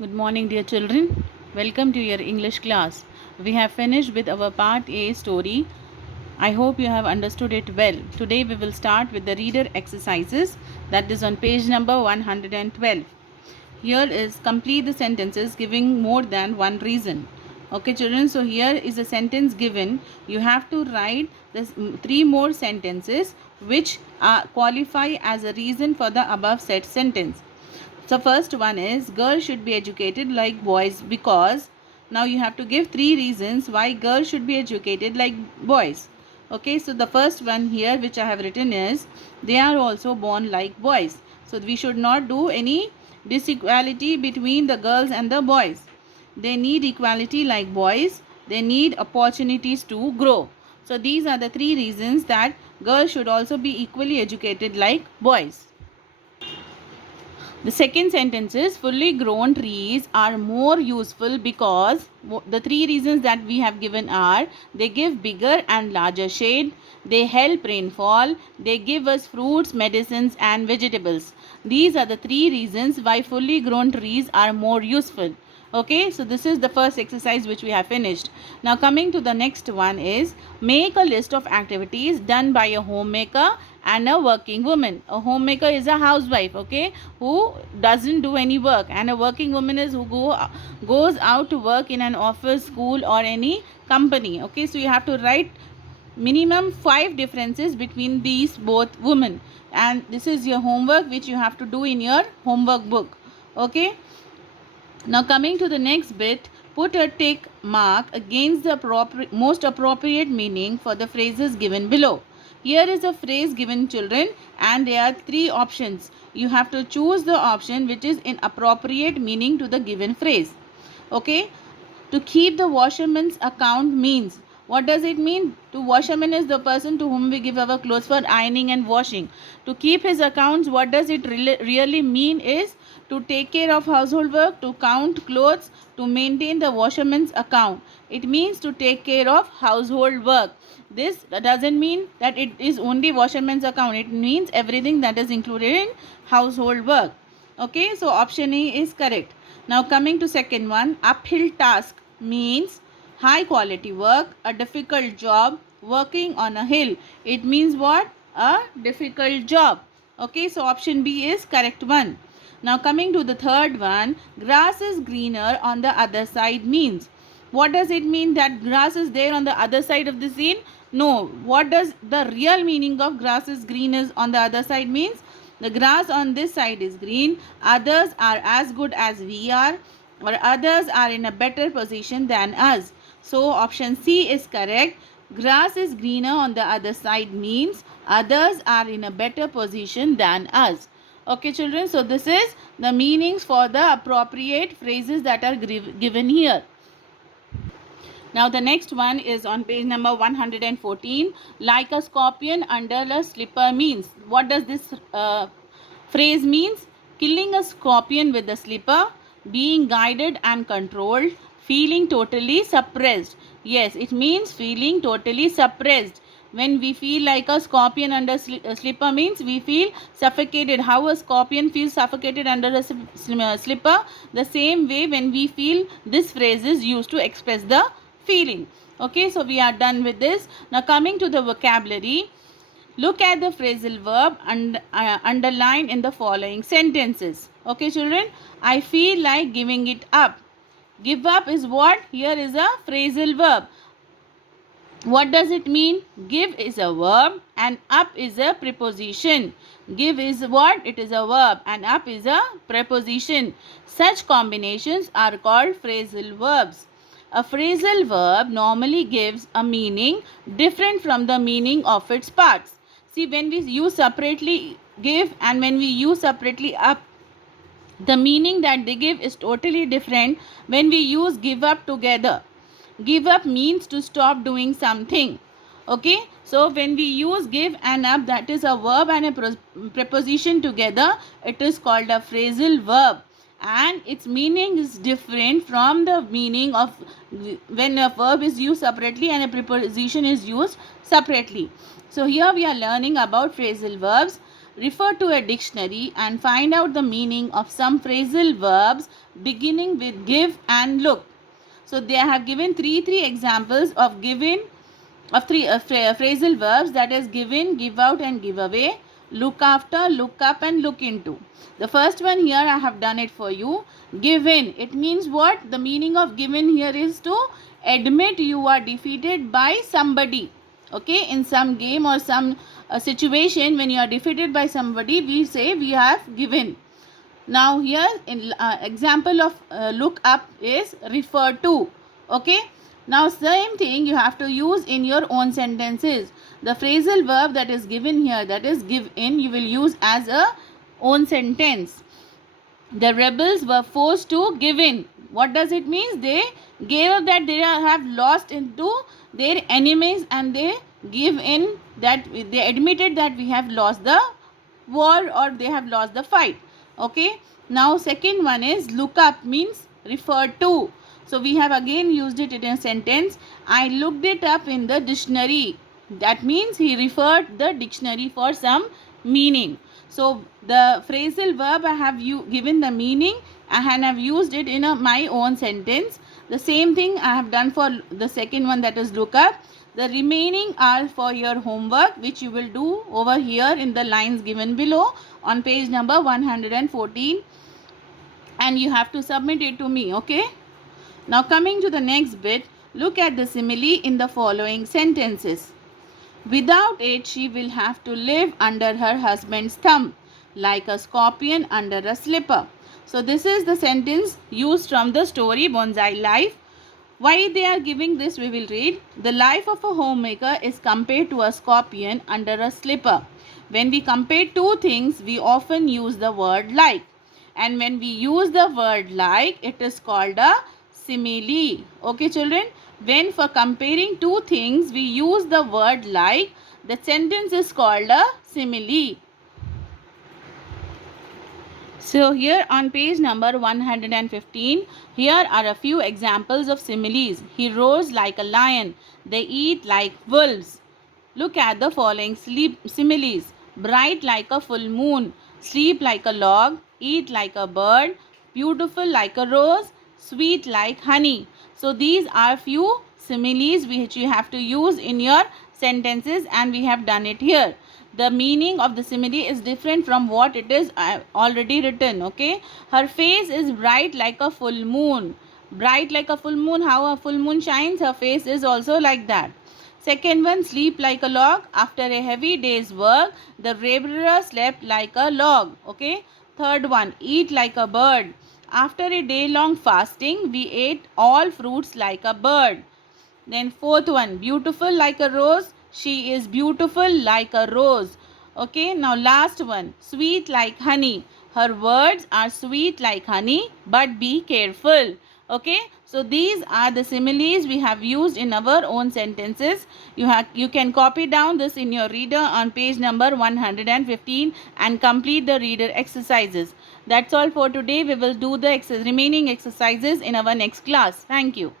Good morning, dear children. Welcome to your English class. We have finished with our Part A story. I hope you have understood it well. Today we will start with the reader exercises, that is on page number 112. Here is complete the sentences giving more than one reason. Okay, children, so here is a sentence given. You have to write this three more sentences which qualify as a reason for the above said sentence. So first one is girls should be educated like boys because now you have to give three reasons why girls should be educated like boys. Okay, so the first one here which I have written is they are also born like boys. So we should not do any disequality between the girls and the boys. They need equality like boys. They need opportunities to grow. So these are the three reasons that girls should also be equally educated like boys. The second sentence is fully grown trees are more useful because the three reasons that we have given are they give bigger and larger shade, they help rainfall, they give us fruits, medicines and vegetables. These are the three reasons why fully grown trees are more useful. Okay, so this is the first exercise which we have finished. Now coming to the next one is make a list of activities done by a homemaker and a working woman. A homemaker is a housewife, okay, who doesn't do any work, and a working woman is who goes out to work in an office, school or any company. Okay, so you have to write minimum 5 differences between these both women, and this is your homework which you have to do in your homework book. Okay, now coming to the next bit, put a tick mark against the most appropriate meaning for the phrases given below. Here is a phrase given children and there are three options. You have to choose the option which is in appropriate meaning to the given phrase. Okay, to keep the washerman's account means, what does it mean? To washerman is the person to whom we give our clothes for ironing and washing. To keep his accounts, what does it really mean is to take care of household work, to count clothes, to maintain the washerman's account. It means to take care of household work. This doesn't mean that it is only washerman's account. It means everything that is included in household work. Okay, so option A is correct. Now coming to second one, uphill task means high quality work, a difficult job, working on a hill. It means what? A difficult job. Okay, so option B is correct one. Now coming to the third one, grass is greener on the other side means. What does it mean that grass is there on the other side of the scene? No. What does the real meaning of grass is green is on the other side means? The grass on this side is green, others are as good as we are, or others are in a better position than us. So option C is correct. Grass is greener on the other side means others are in a better position than us. Okay children, so this is the meanings for the appropriate phrases that are given here. Now the next one is on page number 114. Like a scorpion under a slipper means. What does this phrase means? Killing a scorpion with a slipper, being guided and controlled, feeling totally suppressed. Yes, it means feeling totally suppressed. When we feel like a scorpion under a slipper means we feel suffocated. How a scorpion feels suffocated under a slipper, the same way when we feel, this phrase is used to express the feeling. Okay, so we are done with this. Now coming to the vocabulary, look at the phrasal verb and underline in the following sentences. Okay children, I feel like giving it up. Give up is what? Here is a phrasal verb. What does it mean? Give is a verb and up is a preposition. Give is what? It is a verb and up is a preposition. Such combinations are called phrasal verbs. A phrasal verb normally gives a meaning different from the meaning of its parts. See, when we use separately give and when we use separately up, the meaning that they give is totally different when we use give up together. Give up means to stop doing something. Okay, so when we use give and up, that is a verb and a preposition together, it is called a phrasal verb, and its meaning is different from the meaning of when a verb is used separately and a preposition is used separately. So here we are learning about phrasal verbs. Refer to a dictionary and find out the meaning of some phrasal verbs beginning with give and look. So they have given three examples of three phrasal verbs, that is given, give out and give away, look after, look up and look into. The first one here I have done it for you. Given, it means what? The meaning of given here is to admit you are defeated by somebody. Okay, in some game or some situation, when you are defeated by somebody, we say we have given. Now here in example of look up is refer to. Okay, now same thing you have to use in your own sentences. The phrasal verb that is given here, that is give in, you will use as a own sentence. The rebels were forced to give in. What does it mean? They gave up that they have lost into their enemies, and they give in, that they admitted that we have lost the war or they have lost the fight. Okay, now second one is look up, means refer to. So we have again used it in a sentence. I looked it up in the dictionary. That means he referred the dictionary for some meaning. So the phrasal verb I have given the meaning and have used it in my own sentence. The same thing I have done for the second one, that is look up. The remaining are for your homework, which you will do over here in the lines given below on page number 114, and you have to submit it to me. Okay. Now coming to the next bit, look at the simile in the following sentences. Without it, she will have to live under her husband's thumb, like a scorpion under a slipper. So this is the sentence used from the story Bonsai Life. Why they are giving this, we will read. The life of a homemaker is compared to a scorpion under a slipper. When we compare two things, we often use the word like. And when we use the word like, it is called a simile. Okay children, when for comparing two things we use the word like, the sentence is called a simile. So here on page number 115, here are a few examples of similes. He roars like a lion. They eat like wolves. Look at the following similes. Bright like a full moon. Sleep like a log. Eat like a bird. Beautiful like a rose. Sweet like honey. So these are few similes which you have to use in your sentences, and we have done it here. The meaning of the simile is different from what it is already written. Okay, her face is bright like a full moon. Bright like a full moon, how a full moon shines, her face is also like that. Second one, sleep like a log. After a heavy day's work, the laborer slept like a log. Okay. Third one, eat like a bird. After a day-long fasting, we ate all fruits like a bird. Then fourth one, beautiful like a rose. She is beautiful like a rose. Okay, now last one, sweet like honey. Her words are sweet like honey, but be careful. Okay, so these are the similes we have used in our own sentences. You can copy down this in your reader on page number 115 and complete the reader exercises. That's all for today. We will do the remaining exercises in our next class. Thank you.